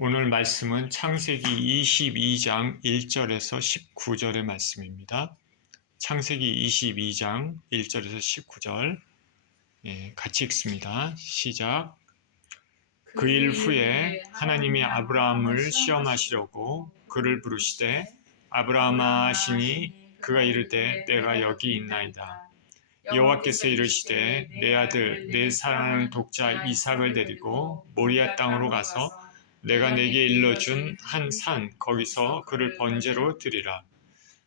오늘 말씀은 창세기 22장 1절에서 19절의 말씀입니다. 창세기 22장 1절에서 19절 같이 읽습니다. 시작. 그 일 후에 하나님이 아브라함을 시험하시려고 그를 부르시되 아브라함아 하시니 그가 이르되 내가 여기 있나이다. 여호와께서 이르시되 내 아들 내 사랑하는 독자 이삭을 데리고 모리아 땅으로 가서 내가 내게 일러준 한 산 거기서 그를 번제로 드리라.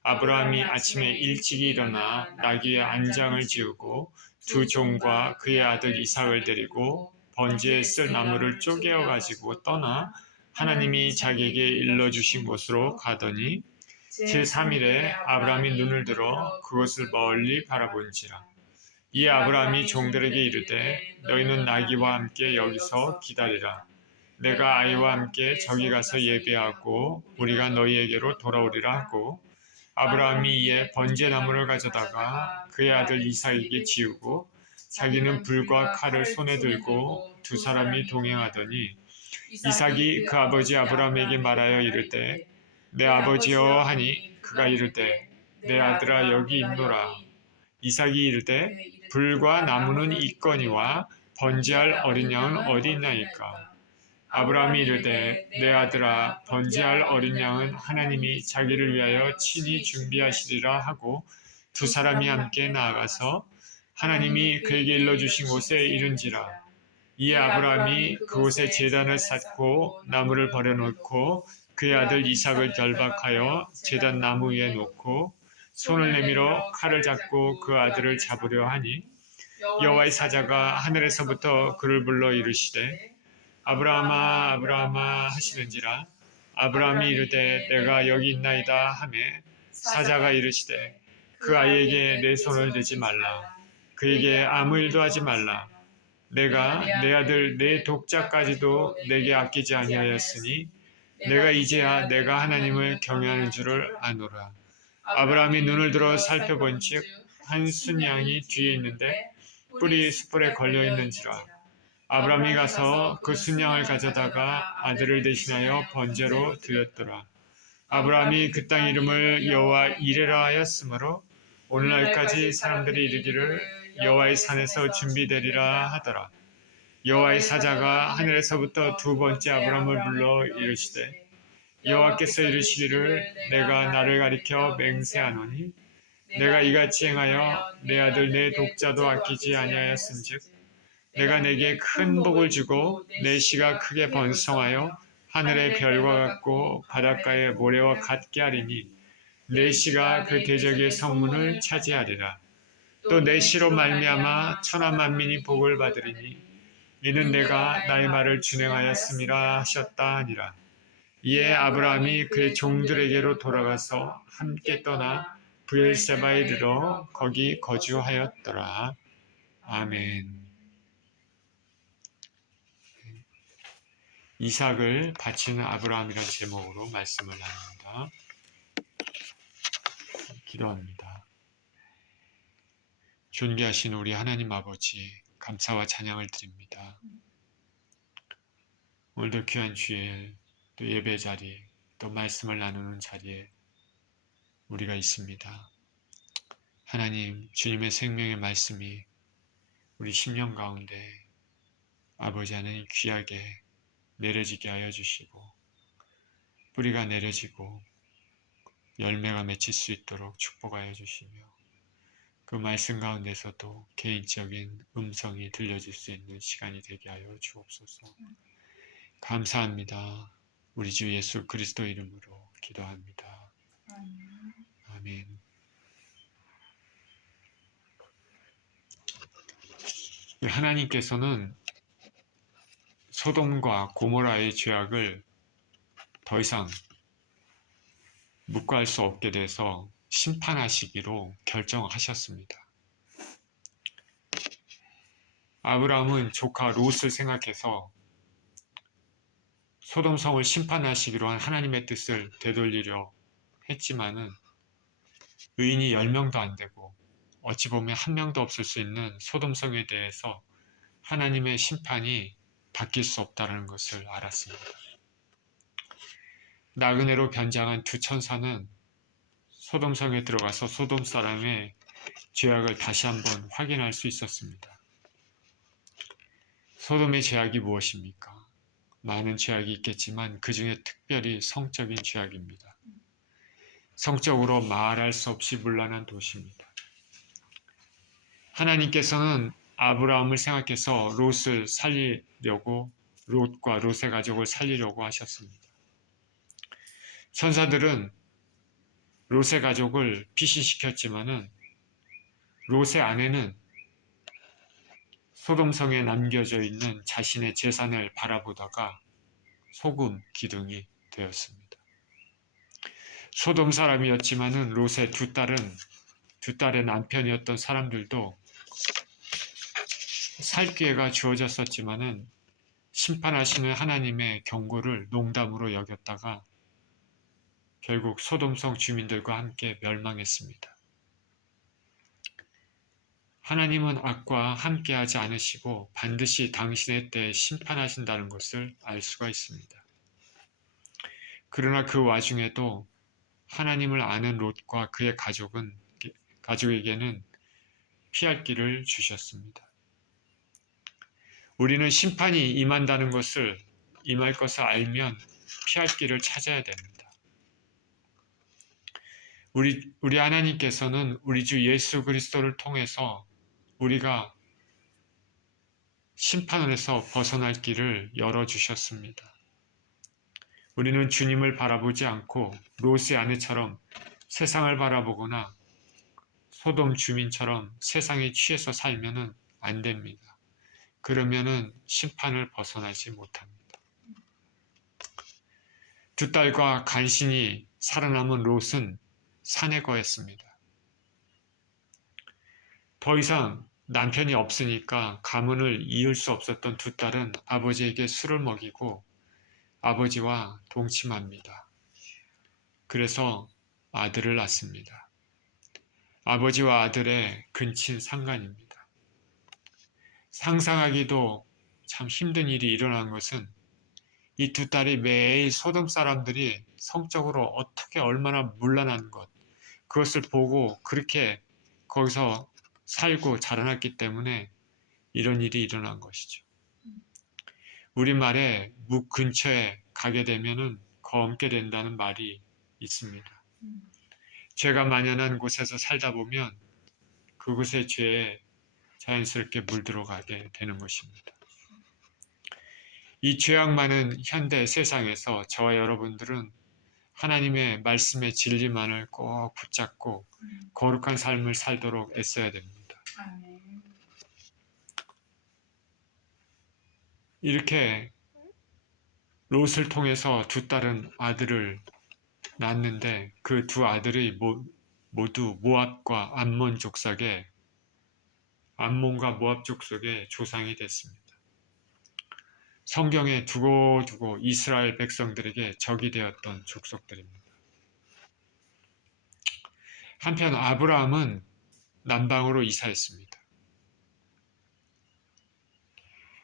아브라함이 아침에 일찍이 일어나 나귀의 안장을 지우고 두 종과 그의 아들 이삭을 데리고 번제에 쓸 나무를 쪼개어 가지고 떠나 하나님이 자기에게 일러주신 곳으로 가더니 제3일에 아브라함이 눈을 들어 그것을 멀리 바라본지라. 이 아브라함이 종들에게 이르되 너희는 나귀와 함께 여기서 기다리라. 내가 아이와 함께 저기 가서 예배하고 우리가 너희에게로 돌아오리라 하고 아브라함이 이에 번제나무를 가져다가 그의 아들 이삭에게 지우고 자기는 불과 칼을 손에 들고 두 사람이 동행하더니 이삭이 그 아버지 아브라함에게 말하여 이르되 내 아버지여 하니 그가 이르되 내 아들아 여기 있노라. 이삭이 이르되 불과 나무는 있거니와 번제할 어린 양은 어디 있나이까. 아브라함이 이르되 내 아들아 번제할 어린 양은 하나님이 자기를 위하여 친히 준비하시리라 하고 두 사람이 함께 나아가서 하나님이 그에게 일러주신 곳에 이른지라. 이에 아브라함이 그곳에 제단을 쌓고 나무를 버려놓고 그의 아들 이삭을 결박하여 제단 나무 위에 놓고 손을 내밀어 칼을 잡고 그 아들을 잡으려 하니 여호와의 사자가 하늘에서부터 그를 불러 이르시되 아브라함아 아브라함아 하시는지라. 아브라함이 이르되 내가 여기 있나이다 하매 사자가 이르시되 그 아이에게 내 손을 대지 말라. 그에게 아무 일도 하지 말라. 내가 내 아들 내 독자까지도 내게 아끼지 아니하였으니 내가 이제야 내가 하나님을 경외하는 줄을 아노라. 아브라함이 눈을 들어 살펴본즉 한 순양이 뒤에 있는데 뿔이 숯불에 걸려 있는지라. 아브라함이 가서 그 순양을 가져다가 아들을 대신하여 번제로 드렸더라. 아브라함이 그 땅 이름을 여호와 이레라 하였으므로 오늘날까지 사람들이 이르기를 여호와의 산에서 준비되리라 하더라. 여호와의 사자가 하늘에서부터 두 번째 아브라함을 불러 이르시되 여호와께서 이르시기를 내가 나를 가리켜 맹세하노니 내가 이같이 행하여 내 아들 내 독자도 아끼지 아니하였은즉 내가 내게 큰 복을 주고 내 씨가 크게 번성하여 하늘의 별과 같고 바닷가의 모래와 같게 하리니 내 씨가 그 대적의 성문을 차지하리라. 또 내 씨로 말미암아 천하 만민이 복을 받으리니 이는 내가 나의 말을 준행하였음이라 하셨다 하니라. 이에 아브라함이 그의 종들에게로 돌아가서 함께 떠나 브엘세바에 이르러 거기 거주하였더라. 아멘. 이삭을 바치는 아브라함이라는 제목으로 말씀을 나눕니다. 기도합니다. 존귀하신 우리 하나님 아버지, 감사와 찬양을 드립니다. 오늘도 귀한 주일, 또 예배 자리, 또 말씀을 나누는 자리에 우리가 있습니다. 하나님, 주님의 생명의 말씀이 우리 심령 가운데 아버지 하나님 귀하게 내려지게 하여 주시고 뿌리가 내려지고 열매가 맺힐 수 있도록 축복하여 주시며 그 말씀 가운데서도 개인적인 음성이 들려질 수 있는 시간이 되게 하여 주옵소서. 감사합니다. 우리 주 예수 그리스도 이름으로 기도합니다. 아멘. 하나님께서는 소돔과 고모라의 죄악을 더 이상 묵과할 수 없게 돼서 심판하시기로 결정하셨습니다. 아브라함은 조카 롯을 생각해서 소돔성을 심판하시기로 한 하나님의 뜻을 되돌리려 했지만은 의인이 10명도 안 되고 어찌 보면 1명도 없을 수 있는 소돔성에 대해서 하나님의 심판이 바뀔 수 없다는 것을 알았습니다. 나그네로 변장한 두 천사는 소돔성에 들어가서 소돔 사람의 죄악을 다시 한번 확인할 수 있었습니다. 소돔의 죄악이 무엇입니까? 많은 죄악이 있겠지만 그 중에 특별히 성적인 죄악입니다. 성적으로 말할 수 없이 문란한 도시입니다. 하나님께서는 아브라함을 생각해서 롯을 살리려고 롯과 롯의 가족을 살리려고 하셨습니다. 천사들은 롯의 가족을 피신시켰지만은 롯의 아내는 소돔성에 남겨져 있는 자신의 재산을 바라보다가 소금 기둥이 되었습니다. 소돔 사람이었지만은 롯의 두 딸의 남편이었던 사람들도 살 기회가 주어졌었지만은 심판하시는 하나님의 경고를 농담으로 여겼다가 결국 소돔성 주민들과 함께 멸망했습니다. 하나님은 악과 함께하지 않으시고 반드시 당신의 때에 심판하신다는 것을 알 수가 있습니다. 그러나 그 와중에도 하나님을 아는 롯과 그의 가족에게는 피할 길을 주셨습니다. 우리는 심판이 임할 것을 알면 피할 길을 찾아야 됩니다. 우리 하나님께서는 우리 주 예수 그리스도를 통해서 우리가 심판에서 벗어날 길을 열어주셨습니다. 우리는 주님을 바라보지 않고 롯의 아내처럼 세상을 바라보거나 소돔 주민처럼 세상에 취해서 살면은 안 됩니다. 그러면은 심판을 벗어나지 못합니다. 두 딸과 간신히 살아남은 롯은 산에 거했습니다. 더 이상 남편이 없으니까 가문을 이을 수 없었던 두 딸은 아버지에게 술을 먹이고 아버지와 동침합니다. 그래서 아들을 낳습니다. 아버지와 아들의 근친 상간입니다. 상상하기도 참 힘든 일이 일어난 것은 이 두 딸이 매일 소돔 사람들이 성적으로 어떻게 얼마나 문란한 것, 그것을 보고 그렇게 거기서 살고 자라났기 때문에 이런 일이 일어난 것이죠. 우리말에 묵 근처에 가게 되면은 검게 된다는 말이 있습니다. 죄가 만연한 곳에서 살다 보면 그곳의 죄에 자연스럽게 물들어가게 되는 것입니다. 이 죄악 많은 현대 세상에서 저와 여러분들은 하나님의 말씀의 진리만을 꼭 붙잡고 거룩한 삶을 살도록 애써야 됩니다. 이렇게 롯을 통해서 두 딸은 아들을 낳았는데 그 두 아들이 모두 모압과 암몬과 모압 족속의 조상이 됐습니다. 성경에 두고두고 이스라엘 백성들에게 적이 되었던 족속들입니다. 한편 아브라함은 남방으로 이사했습니다.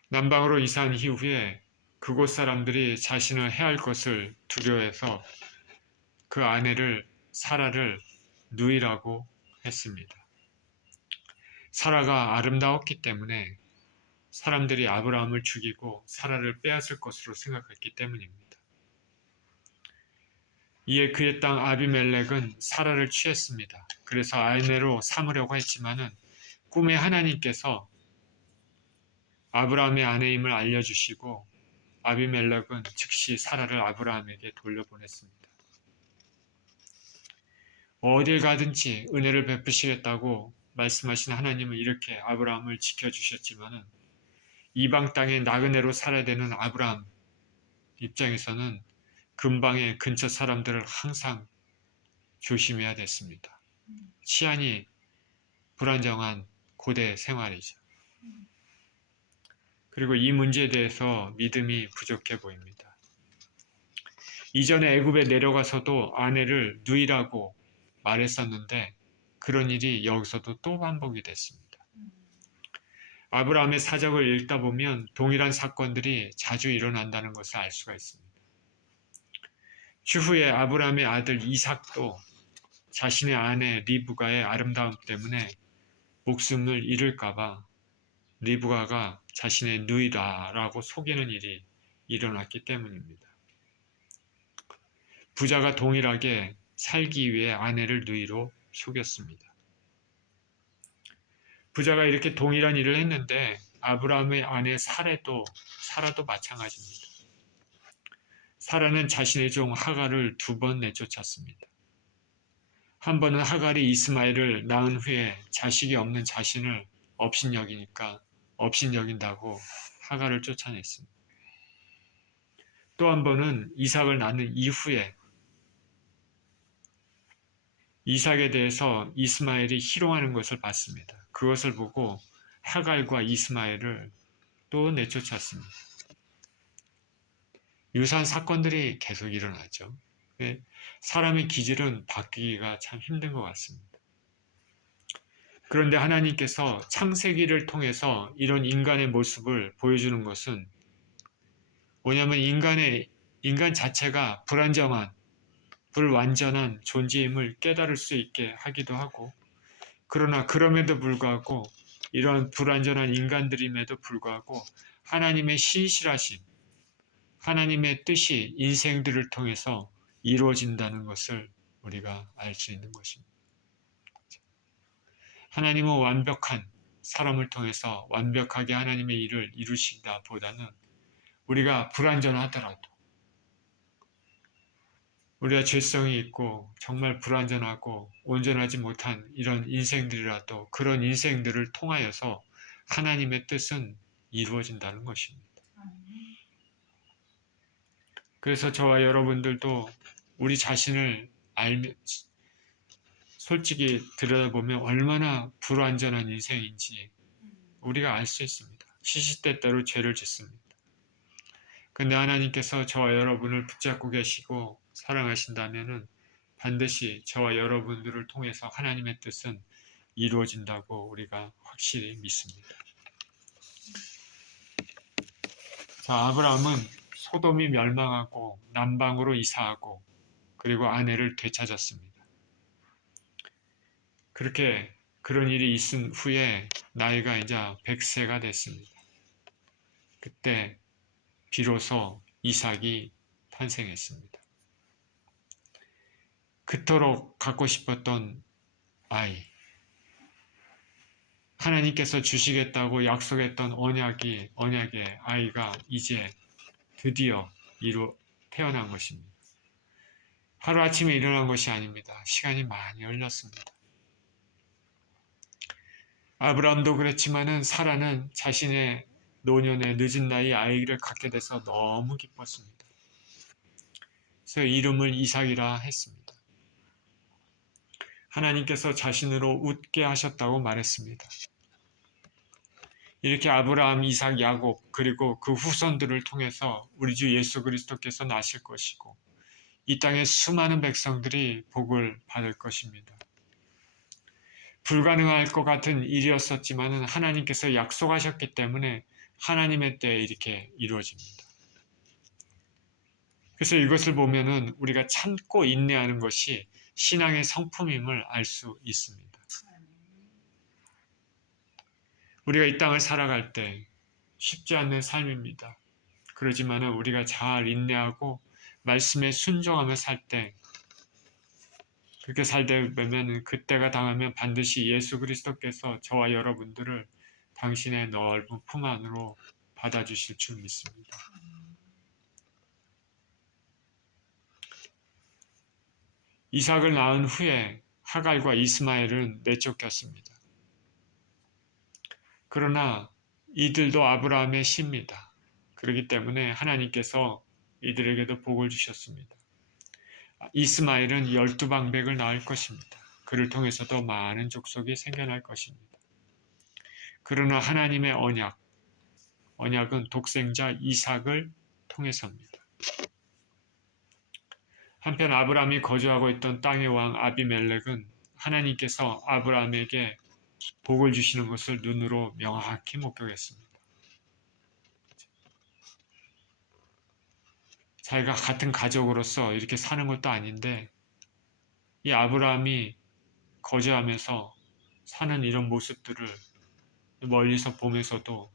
남방으로 이사한 이후에 그곳 사람들이 자신을 해할 것을 두려워해서 그 아내를 사라를 누이라고 했습니다. 사라가 아름다웠기 때문에 사람들이 아브라함을 죽이고 사라를 빼앗을 것으로 생각했기 때문입니다. 이에 그의 땅 아비멜렉은 사라를 취했습니다. 그래서 아내로 삼으려고 했지만은 꿈에 하나님께서 아브라함의 아내임을 알려주시고 아비멜렉은 즉시 사라를 아브라함에게 돌려보냈습니다. 어딜 가든지 은혜를 베푸시겠다고 말씀하신 하나님은 이렇게 아브라함을 지켜주셨지만은 이방 땅에 나그네로 살아야 되는 아브라함 입장에서는 근방의 근처 사람들을 항상 조심해야 됐습니다. 치안이 불안정한 고대 생활이죠. 그리고 이 문제에 대해서 믿음이 부족해 보입니다. 이전에 애굽에 내려가서도 아내를 누이라고 말했었는데 그런 일이 여기서도 또 반복이 됐습니다. 아브라함의 사적을 읽다 보면 동일한 사건들이 자주 일어난다는 것을 알 수가 있습니다. 추후에 아브라함의 아들 이삭도 자신의 아내 리브가의 아름다움 때문에 목숨을 잃을까봐 리브가가 자신의 누이다라고 속이는 일이 일어났기 때문입니다. 부자가 동일하게 살기 위해 아내를 누이로 속였습니다. 부자가 이렇게 동일한 일을 했는데 아브라함의 아내 사라도 마찬가지입니다. 사라는 자신의 종 하갈을 2번 내쫓았습니다. 한 번은 하갈이 이스마엘을 낳은 후에 자식이 없는 자신을 업신여긴다고 하갈을 쫓아냈습니다. 또 한 번은 이삭을 낳는 이후에 이삭에 대해서 이스마엘이 희롱하는 것을 봤습니다. 그것을 보고 하갈과 이스마엘을 또 내쫓았습니다. 유사한 사건들이 계속 일어나죠. 사람의 기질은 바뀌기가 참 힘든 것 같습니다. 그런데 하나님께서 창세기를 통해서 이런 인간의 모습을 보여주는 것은 뭐냐면 인간 자체가 불완전한 존재임을 깨달을 수 있게 하기도 하고, 그러나 그럼에도 불구하고 이런 불완전한 인간들임에도 불구하고 하나님의 신실하심, 하나님의 뜻이 인생들을 통해서 이루어진다는 것을 우리가 알 수 있는 것입니다. 하나님은 완벽한 사람을 통해서 완벽하게 하나님의 일을 이루신다 보다는 우리가 불완전하더라도, 우리가 죄성이 있고 정말 불완전하고 온전하지 못한 이런 인생들이라도 그런 인생들을 통하여서 하나님의 뜻은 이루어진다는 것입니다. 그래서 저와 여러분들도 우리 자신을 솔직히 들여다보면 얼마나 불완전한 인생인지 우리가 알 수 있습니다. 시시때때로 죄를 짓습니다. 근데 하나님께서 저와 여러분을 붙잡고 계시고 사랑하신다면은 반드시 저와 여러분들을 통해서 하나님의 뜻은 이루어진다고 우리가 확실히 믿습니다. 자, 아브라함은 소돔이 멸망하고 남방으로 이사하고 그리고 아내를 되찾았습니다. 그런 일이 있은 후에 나이가 이제 100세가 됐습니다. 그때 비로소 이삭이 탄생했습니다. 그토록 갖고 싶었던 아이, 하나님께서 주시겠다고 약속했던 언약의 아이가 이제 드디어 태어난 것입니다. 하루아침에 일어난 것이 아닙니다. 시간이 많이 흘렀습니다. 아브라함도 그랬지만은 사라는 자신의 노년의 늦은 나이에 아이를 갖게 돼서 너무 기뻤습니다. 그래서 이름을 이삭이라 했습니다. 하나님께서 자신으로 웃게 하셨다고 말했습니다. 이렇게 아브라함, 이삭, 야곱 그리고 그 후손들을 통해서 우리 주 예수 그리스도께서 나실 것이고 이 땅의 수많은 백성들이 복을 받을 것입니다. 불가능할 것 같은 일이었었지만 하나님께서 약속하셨기 때문에 하나님의 때에 이렇게 이루어집니다. 그래서 이것을 보면은 우리가 참고 인내하는 것이 신앙의 성품임을 알 수 있습니다. 우리가 이 땅을 살아갈 때 쉽지 않는 삶입니다. 그러지만은 우리가 잘 인내하고 말씀에 순종하며 살 때, 그렇게 살다 보면 그때가 당하면 반드시 예수 그리스도께서 저와 여러분들을 당신의 넓은 품 안으로 받아주실 줄 믿습니다. 이삭을 낳은 후에 하갈과 이스마엘은 내쫓겼습니다. 그러나 이들도 아브라함의 씨입니다. 그렇기 때문에 하나님께서 이들에게도 복을 주셨습니다. 이스마엘은 12방백을 낳을 것입니다. 그를 통해서도 많은 족속이 생겨날 것입니다. 그러나 하나님의 언약은 독생자 이삭을 통해서입니다. 한편 아브라함이 거주하고 있던 땅의 왕 아비멜렉은 하나님께서 아브라함에게 복을 주시는 것을 눈으로 명확히 목격했습니다. 자기가 같은 가족으로서 이렇게 사는 것도 아닌데 이 아브라함이 거주하면서 사는 이런 모습들을 멀리서 보면서도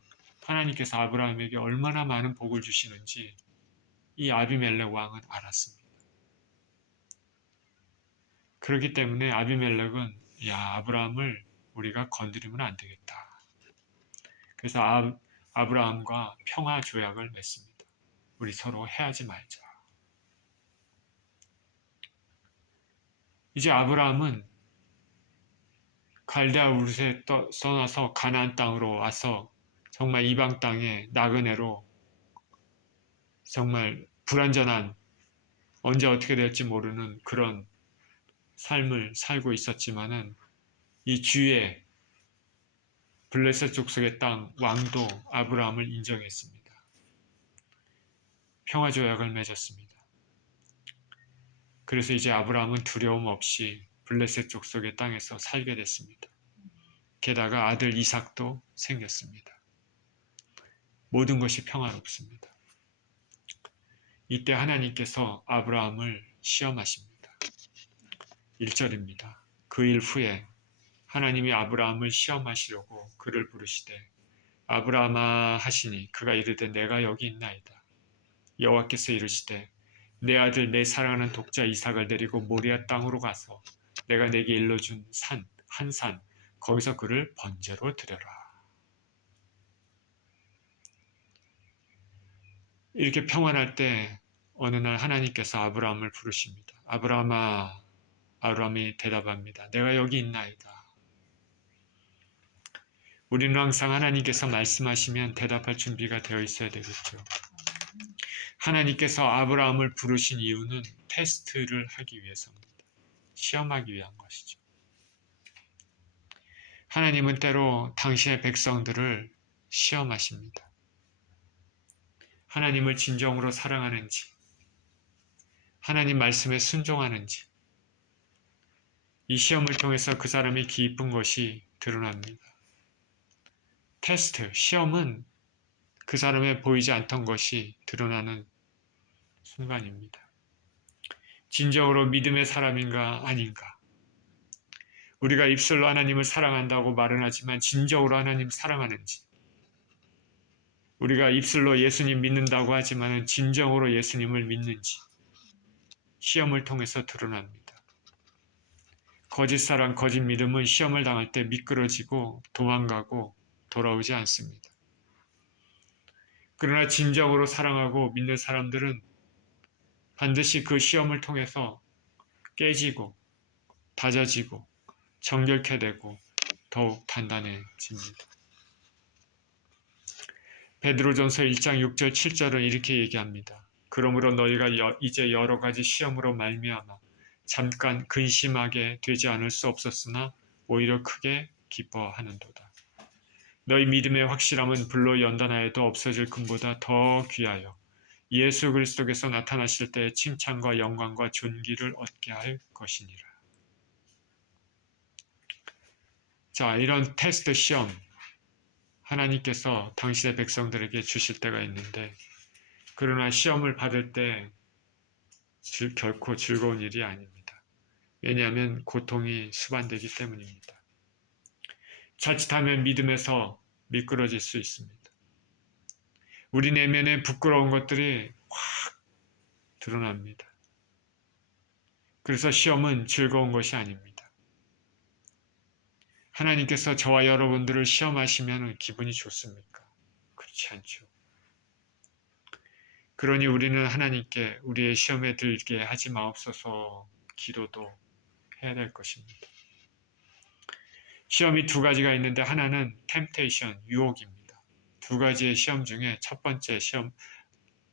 하나님께서 아브라함에게 얼마나 많은 복을 주시는지 이 아비멜렉 왕은 알았습니다. 그렇기 때문에 아비멜렉은 아브라함을 우리가 건드리면 안 되겠다. 그래서 아브라함과 평화 조약을 맺습니다. 우리 서로 해하지 말자. 이제 아브라함은 갈대아 우르에 떠나서 가나안 땅으로 와서 정말 이방 땅의 나그네로 정말 불완전한 언제 어떻게 될지 모르는 그런 삶을 살고 있었지만은 이 주의 블레셋 족속의 땅 왕도 아브라함을 인정했습니다. 평화조약을 맺었습니다. 그래서 이제 아브라함은 두려움 없이 블레셋 족속의 땅에서 살게 됐습니다. 게다가 아들 이삭도 생겼습니다. 모든 것이 평화롭습니다. 이때 하나님께서 아브라함을 시험하십니다. 1절입니다. 그 일 후에 하나님이 아브라함을 시험하시려고 그를 부르시되 아브라함아 하시니 그가 이르되 내가 여기 있나이다. 여호와께서 이르시되 내 아들 내 사랑하는 독자 이삭을 데리고 모리아 땅으로 가서 내가 내게 일러준 한 산 거기서 그를 번제로 드려라. 이렇게 평안할 때 어느 날 하나님께서 아브라함을 부르십니다. 아브라함아, 아브라함이 대답합니다. 내가 여기 있나이다. 우리는 항상 하나님께서 말씀하시면 대답할 준비가 되어 있어야 되겠죠. 하나님께서 아브라함을 부르신 이유는 테스트를 하기 위해서입니다. 시험하기 위한 것이죠. 하나님은 때로 당신의 백성들을 시험하십니다. 하나님을 진정으로 사랑하는지, 하나님 말씀에 순종하는지, 이 시험을 통해서 그 사람이 깊은 것이 드러납니다. 테스트, 시험은 그 사람의 보이지 않던 것이 드러나는 순간입니다. 진정으로 믿음의 사람인가 아닌가. 우리가 입술로 하나님을 사랑한다고 말은 하지만 진정으로 하나님 사랑하는지, 우리가 입술로 예수님 믿는다고 하지만 진정으로 예수님을 믿는지 시험을 통해서 드러납니다. 거짓 사랑, 거짓 믿음은 시험을 당할 때 미끄러지고 도망가고 돌아오지 않습니다. 그러나 진정으로 사랑하고 믿는 사람들은 반드시 그 시험을 통해서 깨지고 다져지고 정결케 되고 더욱 단단해집니다. 베드로전서 1장 6절 7절은 이렇게 얘기합니다. 그러므로 너희가 이제 여러 가지 시험으로 말미암아 잠깐 근심하게 되지 않을 수 없었으나 오히려 크게 기뻐하는도다. 너희 믿음의 확실함은 불로 연단하여도 없어질 금보다 더 귀하여 예수 그리스도께서 나타나실 때의 칭찬과 영광과 존귀를 얻게 할 것이니라. 자, 이런 테스트 시험 하나님께서 당신의 백성들에게 주실 때가 있는데, 그러나 시험을 받을 때 결코 즐거운 일이 아닙니다. 왜냐하면 고통이 수반되기 때문입니다. 자칫하면 믿음에서 미끄러질 수 있습니다. 우리 내면에 부끄러운 것들이 확 드러납니다. 그래서 시험은 즐거운 것이 아닙니다. 하나님께서 저와 여러분들을 시험하시면 기분이 좋습니까? 그렇지 않죠. 그러니 우리는 하나님께 우리의 시험에 들게 하지 마옵소서 기도도 해야 될 것입니다. 시험이 두 가지가 있는데 하나는 템테이션, 유혹입니다. 두 가지의 시험 중에 첫 번째 시험,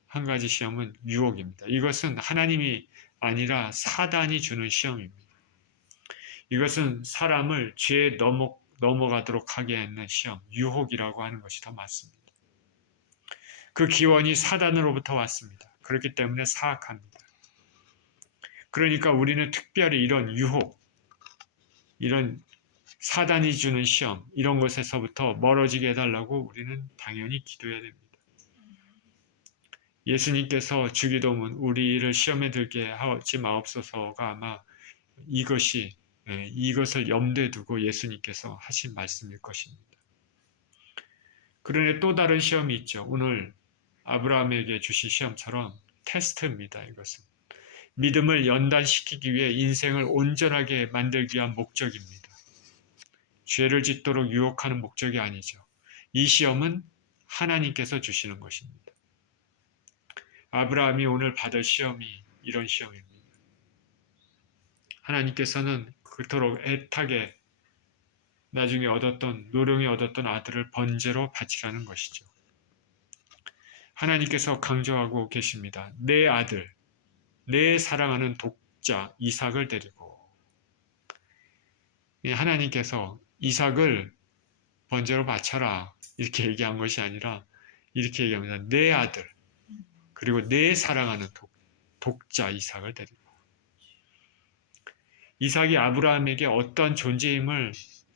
한 가지 시험은 유혹입니다. 이것은 하나님이 아니라 사단이 주는 시험입니다. 이것은 사람을 죄에 넘어가도록 하게 하는 시험, 유혹이라고 하는 것이 더 맞습니다. 그 기원이 사단으로부터 왔습니다. 그렇기 때문에 사악합니다. 그러니까 우리는 특별히 이런 유혹, 이런 사단이 주는 시험, 이런 것에서부터 멀어지게 해달라고 우리는 당연히 기도해야 됩니다. 예수님께서 주기도문 우리를 시험에 들게 하지 마옵소서가 아마 이것을 염두에 두고 예수님께서 하신 말씀일 것입니다. 그런데 또 다른 시험이 있죠. 오늘 아브라함에게 주신 시험처럼 테스트입니다. 이것은 믿음을 연단시키기 위해 인생을 온전하게 만들기 위한 목적입니다. 죄를 짓도록 유혹하는 목적이 아니죠. 이 시험은 하나님께서 주시는 것입니다. 아브라함이 오늘 받을 시험이 이런 시험입니다. 하나님께서는 그토록 애타게 나중에 노령에 얻었던 아들을 번제로 바치라는 것이죠. 하나님께서 강조하고 계십니다. 내 아들, 내 사랑하는 독자 이삭을 데리고. 하나님께서 이삭을 번제로 바쳐라 이렇게 얘기한 것이 아니라 이렇게 얘기합니다. 내 아들, 그리고 내 사랑하는 독자 이삭을 데리고. 이삭이 아브라함에게 어떠한 존재임을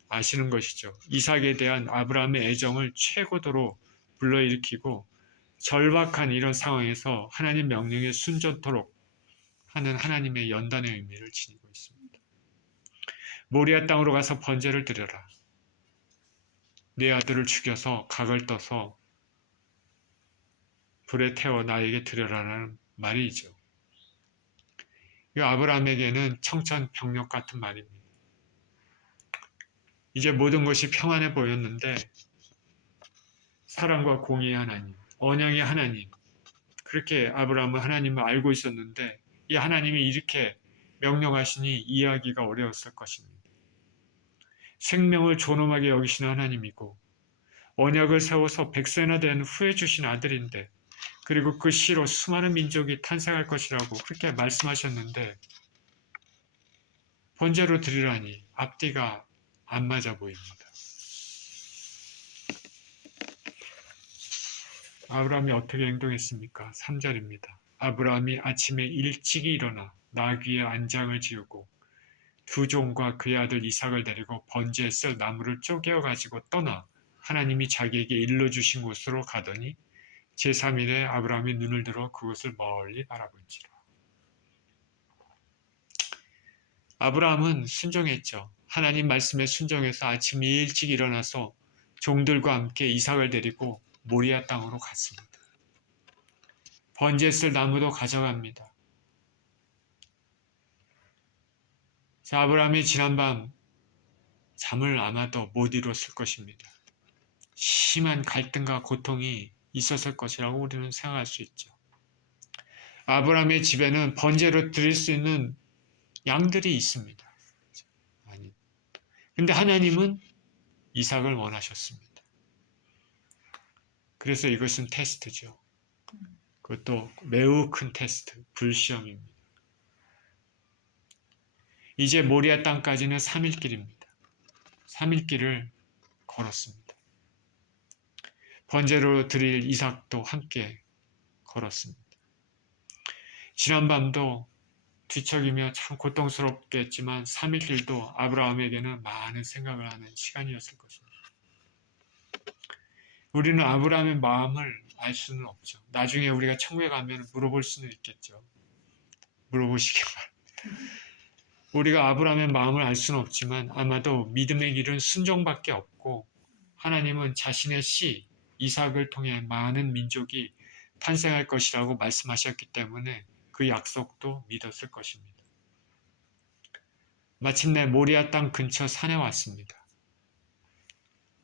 아시는 것이죠. 이삭에 대한 아브라함의 애정을 최고도로 불러일으키고 절박한 이런 상황에서 하나님 명령에 순종토록 하는 하나님의 연단의 의미를 지니고 있습니다. 모리아 땅으로 가서 번제를 드려라. 내 아들을 죽여서 각을 떠서 불에 태워 나에게 드려라라는 말이죠. 이 아브라함에게는 청천벽력 같은 말입니다. 이제 모든 것이 평안해 보였는데 사랑과 공의의 하나님, 언약의 하나님, 그렇게 아브라함은 하나님을 알고 있었는데 이 하나님이 이렇게 명령하시니 이해하기가 어려웠을 것입니다. 생명을 존엄하게 여기시는 하나님이고 언약을 세워서 백세나 된 후에 주신 아들인데 그리고 그 씨로 수많은 민족이 탄생할 것이라고 그렇게 말씀하셨는데 번제로 드리라니 앞뒤가 안 맞아 보입니다. 아브라함이 어떻게 행동했습니까? 3절입니다. 아브라함이 아침에 일찍이 일어나 나귀의 안장을 지우고 두 종과 그의 아들 이삭을 데리고 번제에 쓸 나무를 쪼개어 가지고 떠나 하나님이 자기에게 일러주신 곳으로 가더니 제3일에 아브라함이 눈을 들어 그곳을 멀리 바라본지라. 아브라함은 순종했죠. 하나님 말씀에 순종해서 아침 일찍 일어나서 종들과 함께 이삭을 데리고 모리아 땅으로 갔습니다. 번제에 쓸 나무도 가져갑니다. 자, 아브라함이 지난밤 잠을 아마도 못 이뤘을 것입니다. 심한 갈등과 고통이 있었을 것이라고 우리는 생각할 수 있죠. 아브라함의 집에는 번제로 드릴 수 있는 양들이 있습니다. 근데 하나님은 이삭을 원하셨습니다. 그래서 이것은 테스트죠. 그것도 매우 큰 테스트, 불시험입니다. 이제 모리아 땅까지는 3일 길입니다. 3일 길을 걸었습니다. 번제로 드릴 이삭도 함께 걸었습니다. 지난밤도 뒤척이며 참 고통스럽겠지만 3일 길도 아브라함에게는 많은 생각을 하는 시간이었을 것입니다. 우리는 아브라함의 마음을 알 수는 없죠. 나중에 우리가 천국에 가면 물어볼 수는 있겠죠. 물어보시기 바랍니다. 우리가 아브라함의 마음을 알 수는 없지만 아마도 믿음의 길은 순종밖에 없고 하나님은 자신의 씨 이삭을 통해 많은 민족이 탄생할 것이라고 말씀하셨기 때문에 그 약속도 믿었을 것입니다. 마침내 모리아 땅 근처 산에 왔습니다.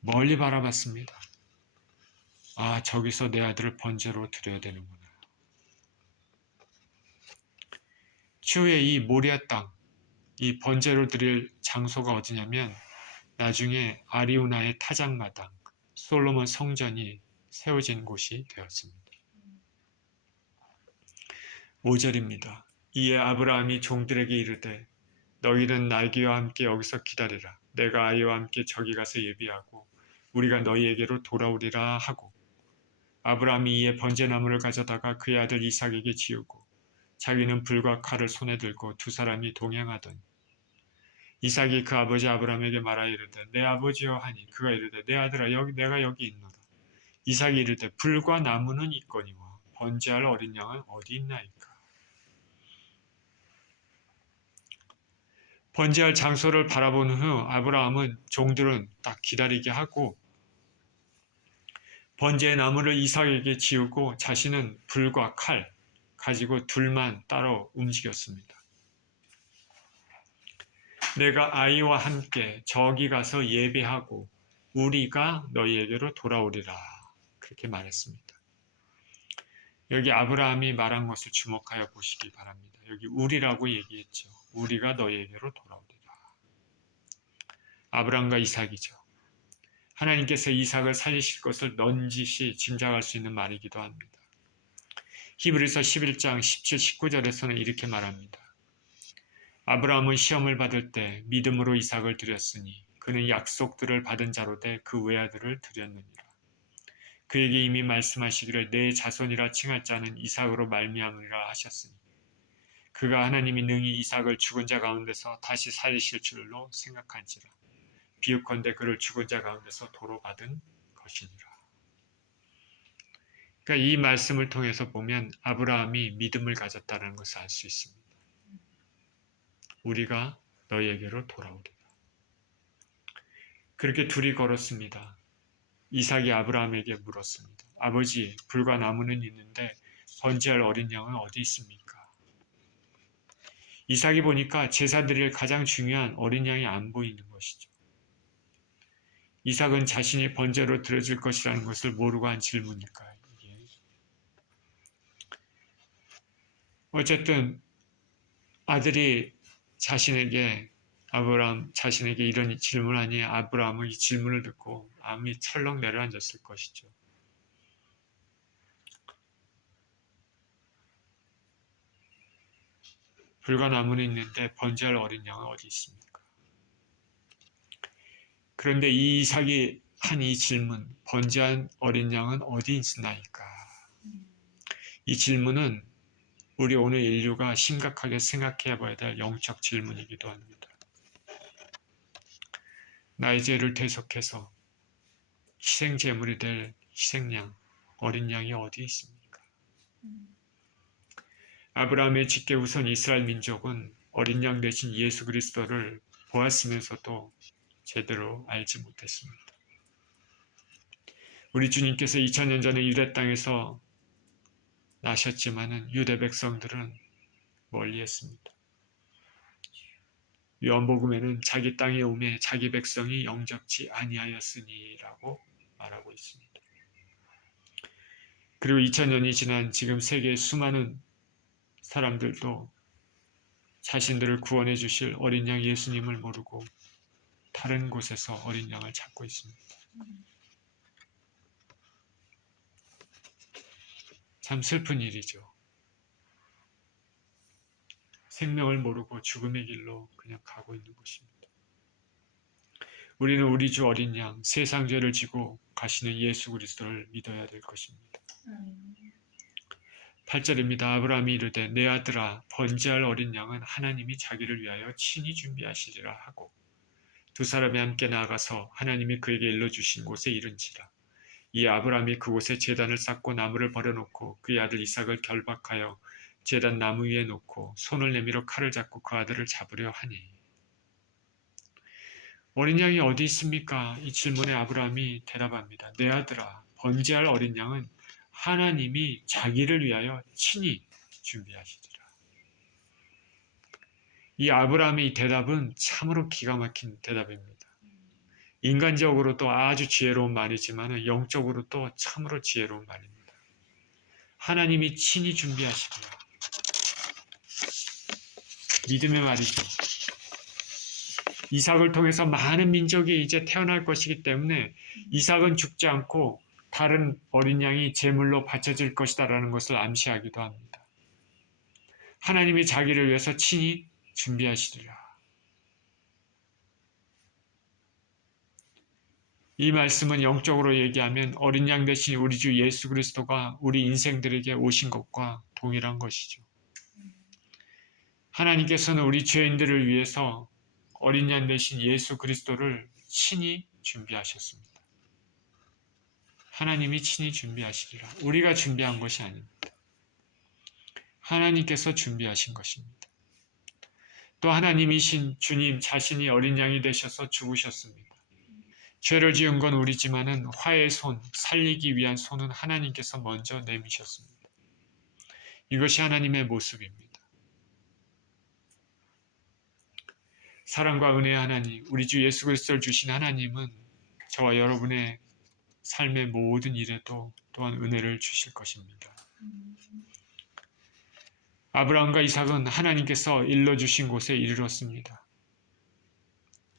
멀리 바라봤습니다. 아, 저기서 내 아들을 번제로 드려야 되는구나. 추후에 이 모리아 땅, 이 번제로 드릴 장소가 어디냐면 나중에 아리우나의 타작마당, 솔로몬 성전이 세워진 곳이 되었습니다. 5절입니다. 이에 아브라함이 종들에게 이르되 너희는 나귀와 함께 여기서 기다리라. 내가 아이와 함께 저기 가서 예비하고 우리가 너희에게로 돌아오리라 하고 아브라함이 이에 번제나무를 가져다가 그의 아들 이삭에게 지우고 자기는 불과 칼을 손에 들고 두 사람이 동행하더니 이삭이 그 아버지 아브라함에게 말하여 이르되 내 아버지여 하니 그가 이르되 내 아들아 내가 여기 있노라. 이삭이 이르되 불과 나무는 있거니와 번제할 어린 양은 어디 있나이까? 번제할 장소를 바라본 후 아브라함은 종들은 딱 기다리게 하고 번제의 나무를 이삭에게 지우고 자신은 불과 칼 가지고 둘만 따로 움직였습니다. 내가 아이와 함께 저기 가서 예배하고 우리가 너희에게로 돌아오리라. 그렇게 말했습니다. 여기 아브라함이 말한 것을 주목하여 보시기 바랍니다. 여기 우리라고 얘기했죠. 우리가 너희에게로 돌아오리라. 아브라함과 이삭이죠. 하나님께서 이삭을 살리실 것을 넌지시 짐작할 수 있는 말이기도 합니다. 히브리서 11장 17, 19절에서는 이렇게 말합니다. 아브라함은 시험을 받을 때 믿음으로 이삭을 드렸으니 그는 약속들을 받은 자로 돼 그 외아들을 드렸느니라. 그에게 이미 말씀하시기를 내 자손이라 칭할 자는 이삭으로 말미암으리라 하셨으니 그가 하나님이 능히 이삭을 죽은 자 가운데서 다시 살리실 줄로 생각한지라. 비유컨대 그를 죽은 자 가운데서 도로 받은 것이니라. 그러니까 이 말씀을 통해서 보면 아브라함이 믿음을 가졌다는 것을 알 수 있습니다. 우리가 너희에게로 돌아오리라. 그렇게 둘이 걸었습니다. 이삭이 아브라함에게 물었습니다. 아버지, 불과 나무는 있는데 번제할 어린 양은 어디 있습니까? 이삭이 보니까 제사 드릴 가장 중요한 어린 양이 안 보이는 것이죠. 이삭은 자신이 번제로 드려줄 것이라는 것을 모르고 한 질문일까요? 어쨌든 아들이 아브라함 자신에게 이런 질문하니 아브라함은 이 질문을 듣고 마음이 철렁 내려앉았을 것이죠. 불과 나무는 있는데 번제할 어린 양은 어디 있습니까? 그런데 이 이삭이 한 이 질문, 번제한 어린 양은 어디 있나이까? 이 질문은 우리 오늘 인류가 심각하게 생각해 봐야 될 영적 질문이기도 합니다. 나의 죄를 대속해서 희생 제물이 될 희생양, 어린 양이 어디 있습니까? 아브라함의 직계 후손 이스라엘 민족은 어린 양 대신 예수 그리스도를 보았으면서도 제대로 알지 못했습니다. 우리 주님께서 2000년 전에 유대 땅에서 나셨지만은 유대 백성들은 멀리했습니다. 요한복음에는 자기 땅에 오매 자기 백성이 영접지 아니하였으니라고 말하고 있습니다. 그리고 2000년이 지난 지금 세계의 수많은 사람들도 자신들을 구원해 주실 어린 양 예수님을 모르고 다른 곳에서 어린 양을 찾고 있습니다. 참 슬픈 일이죠. 생명을 모르고 죽음의 길로 그냥 가고 있는 것입니다. 우리는 우리 주 어린 양, 세상 죄를 지고 가시는 예수 그리스도를 믿어야 될 것입니다. 8절입니다. 아브라함이 이르되 내 아들아 번제할 어린 양은 하나님이 자기를 위하여 친히 준비하시리라 하고 두 사람이 함께 나아가서 하나님이 그에게 일러주신 곳에 이른지라. 이 아브라함이 그곳에 제단을 쌓고 나무를 버려놓고 그의 아들 이삭을 결박하여 제단 나무 위에 놓고 손을 내밀어 칼을 잡고 그 아들을 잡으려 하니. 어린 양이 어디 있습니까? 이 질문에 아브라함이 대답합니다. 내 아들아, 번제할 어린 양은 하나님이 자기를 위하여 친히 준비하시리라. 이 아브라함의 대답은 참으로 기가 막힌 대답입니다. 인간적으로도 아주 지혜로운 말이지만 영적으로도 참으로 지혜로운 말입니다. 하나님이 친히 준비하시리라. 믿음의 말이죠. 이삭을 통해서 많은 민족이 이제 태어날 것이기 때문에 이삭은 죽지 않고 다른 어린 양이 제물로 바쳐질 것이다라는 것을 암시하기도 합니다. 하나님이 자기를 위해서 친히 준비하시리라. 이 말씀은 영적으로 얘기하면 어린 양 대신 우리 주 예수 그리스도가 우리 인생들에게 오신 것과 동일한 것이죠. 하나님께서는 우리 죄인들을 위해서 어린 양 대신 예수 그리스도를 친히 준비하셨습니다. 하나님이 친히 준비하시리라. 우리가 준비한 것이 아닙니다. 하나님께서 준비하신 것입니다. 또 하나님이신 주님 자신이 어린 양이 되셔서 죽으셨습니다. 죄를 지은 건 우리지만은 화의 손, 살리기 위한 손은 하나님께서 먼저 내미셨습니다. 이것이 하나님의 모습입니다. 사랑과 은혜의 하나님, 우리 주 예수 그리스도를 주신 하나님은 저와 여러분의 삶의 모든 일에도 또한 은혜를 주실 것입니다. 아브라함과 이삭은 하나님께서 일러주신 곳에 이르렀습니다.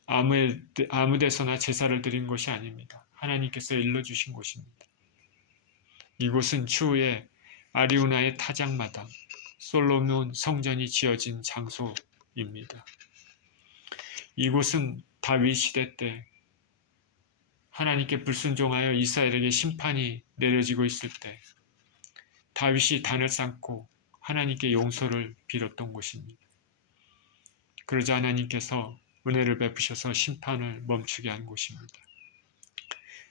아무 데서나 제사를 드린 곳이 아닙니다. 하나님께서 일러주신 곳입니다. 이곳은 추후에 아리우나의 타작마당, 솔로몬 성전이 지어진 장소입니다. 이곳은 다윗 시대 때 하나님께 불순종하여 이스라엘에게 심판이 내려지고 있을 때 다윗이 단을 쌓고 하나님께 용서를 빌었던 곳입니다. 그러자 하나님께서 은혜를 베푸셔서 심판을 멈추게 한 곳입니다.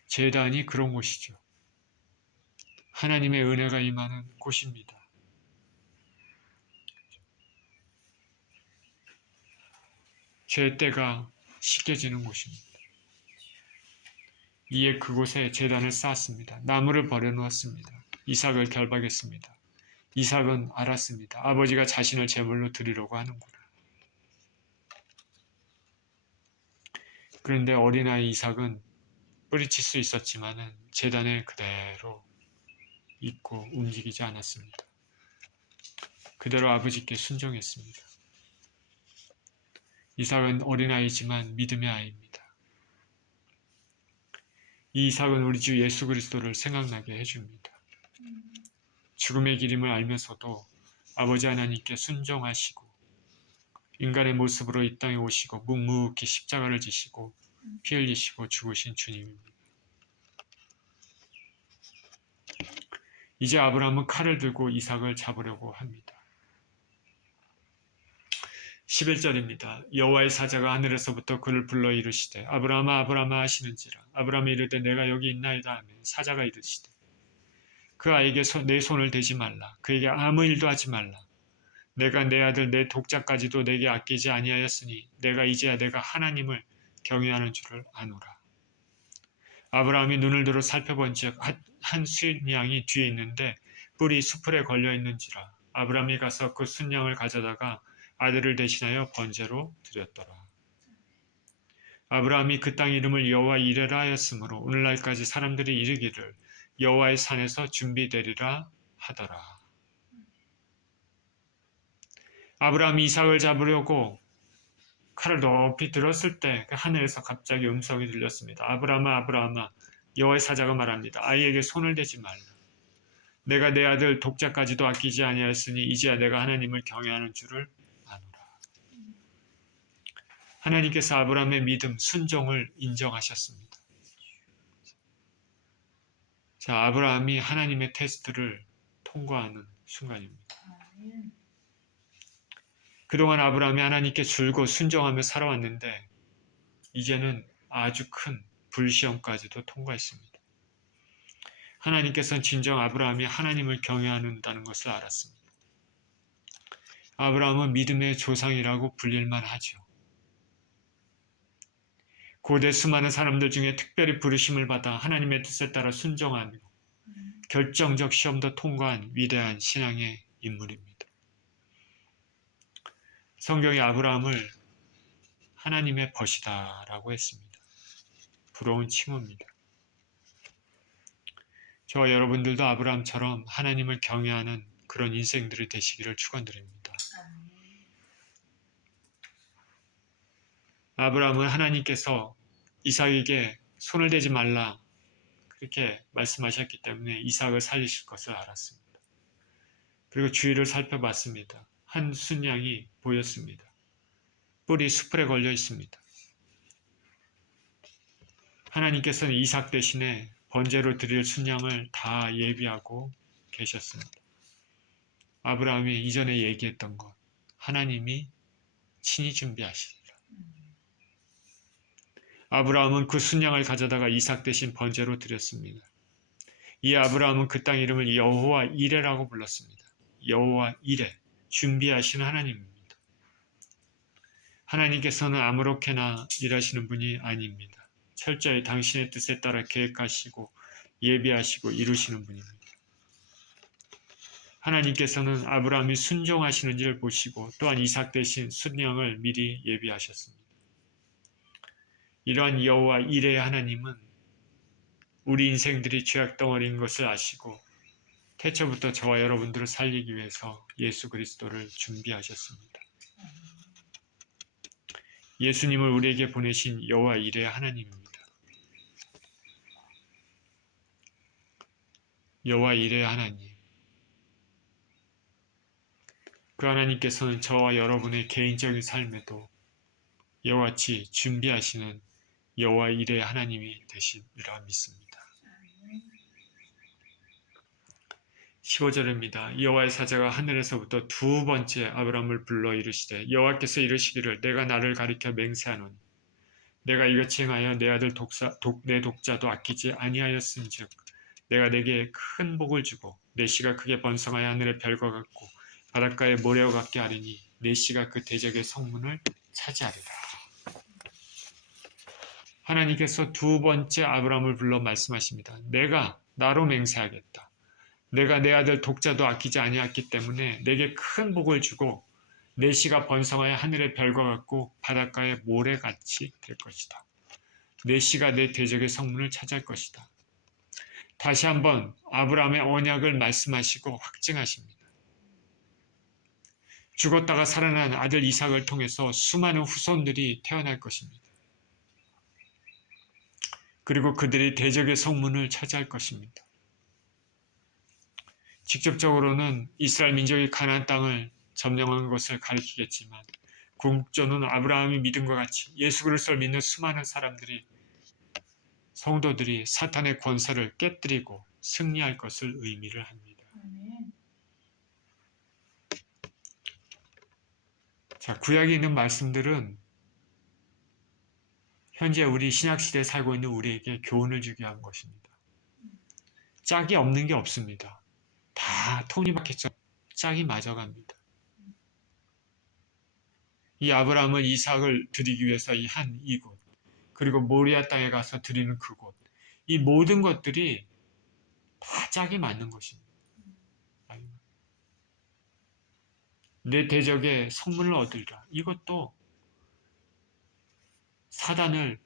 제단이 그런 곳이죠. 하나님의 은혜가 임하는 곳입니다. 죄때가 씻겨지는 곳입니다. 이에 그곳에 제단을 쌓았습니다. 나무를 버려놓았습니다. 이삭을 결박했습니다. 이삭은 알았습니다. 아버지가 자신을 제물로 드리려고 하는구나. 그런데 어린아이 이삭은 뿌리칠 수 있었지만은 제단에 그대로 있고 움직이지 않았습니다. 그대로 아버지께 순종했습니다. 이삭은 어린아이지만 믿음의 아이입니다. 이 이삭은 우리 주 예수 그리스도를 생각나게 해줍니다. 죽음의 길임을 알면서도 아버지 하나님께 순종하시고 인간의 모습으로 이 땅에 오시고 묵묵히 십자가를 지시고 피 흘리시고 죽으신 주님입니다. 이제 아브라함은 칼을 들고 이삭을 잡으려고 합니다. 11절입니다. 여호와의 사자가 하늘에서부터 그를 불러 이르시되 아브라함아 아브라함아 하시는지라. 아브라함이 이르되 내가 여기 있나이다 하면 사자가 이르시되 그 아이에게 내 손을 대지 말라. 그에게 아무 일도 하지 말라. 내가 내 아들 내 독자까지도 내게 아끼지 아니하였으니 내가 이제야 내가 하나님을 경외하는 줄을 아노라. 아브라함이 눈을 들어 살펴본즉 한 순양이 뒤에 있는데 뿔이 수풀에 걸려 있는지라. 아브라함이 가서 그 순양을 가져다가 아들을 대신하여 번제로 드렸더라. 아브라함이 그 땅 이름을 여호와 이레라 하였으므로 오늘날까지 사람들이 이르기를 여호와의 산에서 준비되리라 하더라. 아브라함이 이삭을 잡으려고 칼을 높이 들었을 때 하늘에서 갑자기 음성이 들렸습니다. 아브라함아 아브라함아 여호와의 사자가 말합니다. 아이에게 손을 대지 말라. 내가 내 아들 독자까지도 아끼지 아니하였으니 이제야 내가 하나님을 경외하는 줄을 아노라. 하나님께서 아브라함의 믿음, 순종을 인정하셨습니다. 자, 아브라함이 하나님의 테스트를 통과하는 순간입니다. 그동안 아브라함이 하나님께 줄곧 순종하며 살아왔는데 이제는 아주 큰 불시험까지도 통과했습니다. 하나님께서는 진정 아브라함이 하나님을 경외한다는 것을 알았습니다. 아브라함은 믿음의 조상이라고 불릴만 하죠. 고대 수많은 사람들 중에 특별히 부르심을 받아 하나님의 뜻에 따라 순종하며 결정적 시험도 통과한 위대한 신앙의 인물입니다. 성경이 아브라함을 하나님의 벗이다라고 했습니다. 부러운 칭호입니다. 저와 여러분들도 아브라함처럼 하나님을 경외하는 그런 인생들이 되시기를 축원드립니다. 아브라함은 하나님께서 이삭에게 손을 대지 말라 그렇게 말씀하셨기 때문에 이삭을 살리실 것을 알았습니다. 그리고 주위를 살펴봤습니다. 한 순양이 보였습니다. 뿔이 수풀에 걸려 있습니다. 하나님께서는 이삭 대신에 번제로 드릴 순양을 다 예비하고 계셨습니다. 아브라함이 이전에 얘기했던 것, 하나님이 친히 준비하시리라. 아브라함은 그 순양을 가져다가 이삭 대신 번제로 드렸습니다. 이에 아브라함은 그 땅 이름을 여호와 이레라고 불렀습니다. 여호와 이레, 준비하시는 하나님입니다. 하나님께서는 아무렇게나 일하시는 분이 아닙니다. 철저히 당신의 뜻에 따라 계획하시고 예비하시고 이루시는 분입니다. 하나님께서는 아브라함이 순종하시는지를 보시고 또한 이삭 대신 순양을 미리 예비하셨습니다. 이러한 여호와 이레의 하나님은 우리 인생들이 죄악덩어리인 것을 아시고 태초부터 저와 여러분들을 살리기 위해서 예수 그리스도를 준비하셨습니다. 예수님을 우리에게 보내신 여호와 이레의 하나님입니다. 여호와 이레의 하나님. 그 하나님께서는 저와 여러분의 개인적인 삶에도 이와 같이 준비하시는 여호와 이레의 하나님이 되심이라 믿습니다. 15절입니다. 여호와의 사자가 하늘에서부터 두 번째 아브라함을 불러 이르시되 여호와께서 이르시기를 내가 나를 가리켜 맹세하노니 내가 이같이 행하여 내 아들 내 독자도 아끼지 아니하였은즉 내가 내게 큰 복을 주고 내 씨가 크게 번성하여 하늘의 별과 같고 바닷가의 모래와 같게 하리니 내 씨가 그 대적의 성문을 차지하리라. 하나님께서 두 번째 아브라함을 불러 말씀하십니다. 내가 나로 맹세하겠다. 내가 내 아들 독자도 아끼지 아니했기 때문에 내게 큰 복을 주고 내 씨가 번성하여 하늘의 별과 같고 바닷가의 모래같이 될 것이다. 내 씨가 내 대적의 성문을 차지할 것이다. 다시 한번 아브라함의 언약을 말씀하시고 확증하십니다. 죽었다가 살아난 아들 이삭을 통해서 수많은 후손들이 태어날 것입니다. 그리고 그들이 대적의 성문을 차지할 것입니다. 직접적으로는 이스라엘 민족이 가나안 땅을 점령한 것을 가리키겠지만 궁극적으로는 아브라함이 믿은 것 같이 예수 그리스도를 믿는 수많은 사람들이 성도들이 사탄의 권세를 깨뜨리고 승리할 것을 의미를 합니다. 자, 구약에 있는 말씀들은 현재 우리 신약시대에 살고 있는 우리에게 교훈을 주게 한 것입니다. 짝이 없는 게 없습니다. 다 톱니바퀴처럼 짝이 맞아갑니다. 이 아브라함은 이삭을 드리기 위해서 이 한 이곳, 그리고 모리아 땅에 가서 드리는 그곳, 이 모든 것들이 다 짝이 맞는 것입니다. 내 대적의 성문을 얻으리라. 이것도 사단을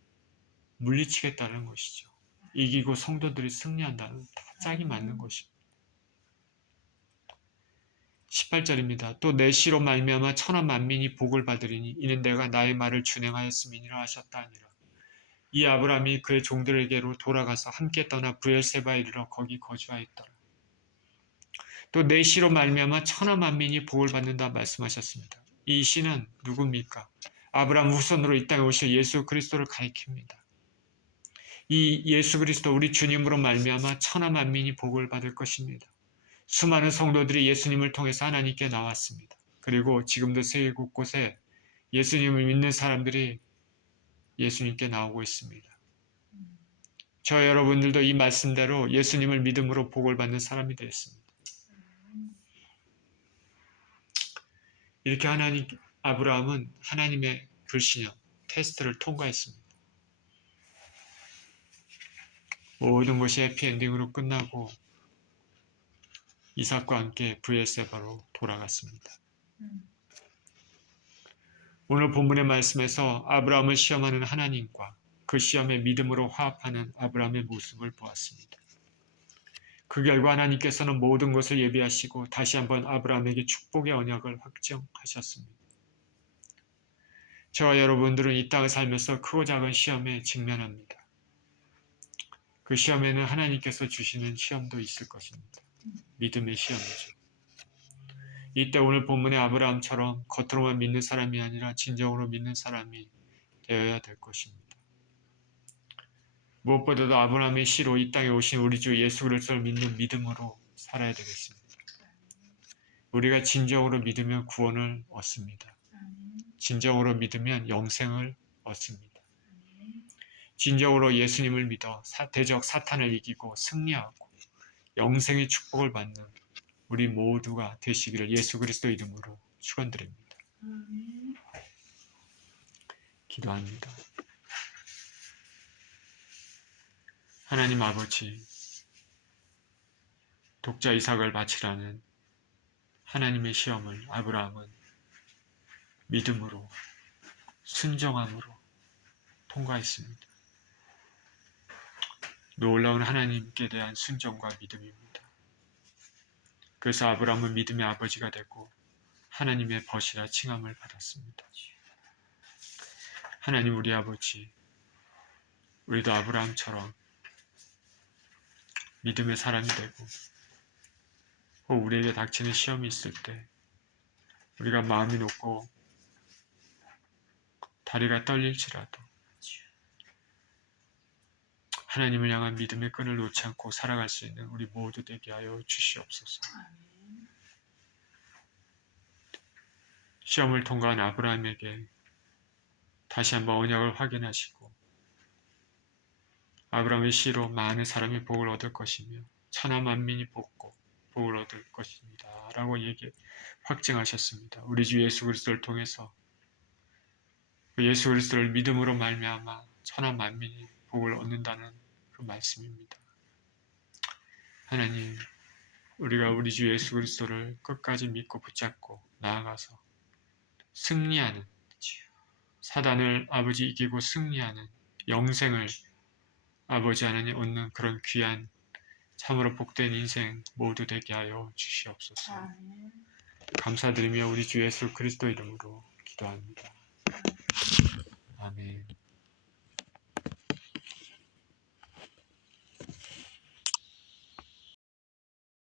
물리치겠다는 것이죠. 이기고 성도들이 승리한다는 다 짝이 맞는 것입니다. 18절입니다. 또 내 씨로 말미암아 천하 만민이 복을 받으리니 이는 내가 나의 말을 준행하였음이니라 하셨다 하니라. 이 아브라함이 그의 종들에게로 돌아가서 함께 떠나 브엘세바에 이르러 거기 거주하였더라. 또 내 씨로 말미암아 천하 만민이 복을 받는다 말씀하셨습니다. 이 씨는 누굽니까? 아브라함 후손으로 이 땅에 오실 예수 그리스도를 가리킵니다. 이 예수 그리스도 우리 주님으로 말미암아 천하 만민이 복을 받을 것입니다. 수많은 성도들이 예수님을 통해서 하나님께 나왔습니다. 그리고 지금도 세계 곳곳에 예수님을 믿는 사람들이 예수님께 나오고 있습니다. 저 여러분들도 이 말씀대로 예수님을 믿음으로 복을 받는 사람이 되었습니다. 이렇게 아브라함은 하나님의 불신형 테스트를 통과했습니다. 모든 것이 해피엔딩으로 끝나고 이삭과 함께 브엘세바로 돌아갔습니다. 오늘 본문의 말씀에서 아브라함을 시험하는 하나님과 그 시험에 믿음으로 화합하는 아브라함의 모습을 보았습니다. 그 결과 하나님께서는 모든 것을 예비하시고 다시 한번 아브라함에게 축복의 언약을 확정하셨습니다. 저와 여러분들은 이 땅을 살면서 크고 작은 시험에 직면합니다. 그 시험에는 하나님께서 주시는 시험도 있을 것입니다. 믿음의 시험이죠. 이때 오늘 본문의 아브라함처럼 겉으로만 믿는 사람이 아니라 진정으로 믿는 사람이 되어야 될 것입니다. 무엇보다도 아브라함의 씨로 이 땅에 오신 우리 주 예수 그리스도를 믿는 믿음으로 살아야 되겠습니다. 우리가 진정으로 믿으면 구원을 얻습니다. 진정으로 믿으면 영생을 얻습니다. 진정으로 예수님을 믿어 대적 사탄을 이기고 승리하고 영생의 축복을 받는 우리 모두가 되시기를 예수 그리스도 이름으로 축원드립니다. 기도합니다. 하나님 아버지, 독자 이삭을 바치라는 하나님의 시험을 아브라함은 믿음으로, 순종함으로 통과했습니다. 놀라운 하나님께 대한 순종과 믿음입니다. 그래서 아브라함은 믿음의 아버지가 되고 하나님의 벗이라 칭함을 받았습니다. 하나님 우리 아버지, 우리도 아브라함처럼 믿음의 사람이 되고 혹 우리에게 닥치는 시험이 있을 때 우리가 마음이 높고 다리가 떨릴지라도 하나님을 향한 믿음의 끈을 놓지 않고 살아갈 수 있는 우리 모두 되게 하여 주시옵소서. 시험을 통과한 아브라함에게 다시 한번 언약을 확인하시고 아브라함의 씨로 많은 사람이 복을 얻을 것이며 천하 만민이 복을 얻을 것입니다. 라고 확증하셨습니다. 우리 주 예수 그리스도를 통해서 예수 그리스도를 믿음으로 말미암아 천하 만민이 복을 얻는다는 그 말씀입니다. 하나님, 우리가 우리 주 예수 그리스도를 끝까지 믿고 붙잡고 나아가서 승리하는, 사단을 아버지 이기고 승리하는 영생을 아버지 하나님 얻는 그런 귀한 참으로 복된 인생 모두 되게 하여 주시옵소서. 감사드리며 우리 주 예수 그리스도 이름으로 기도합니다. 아멘.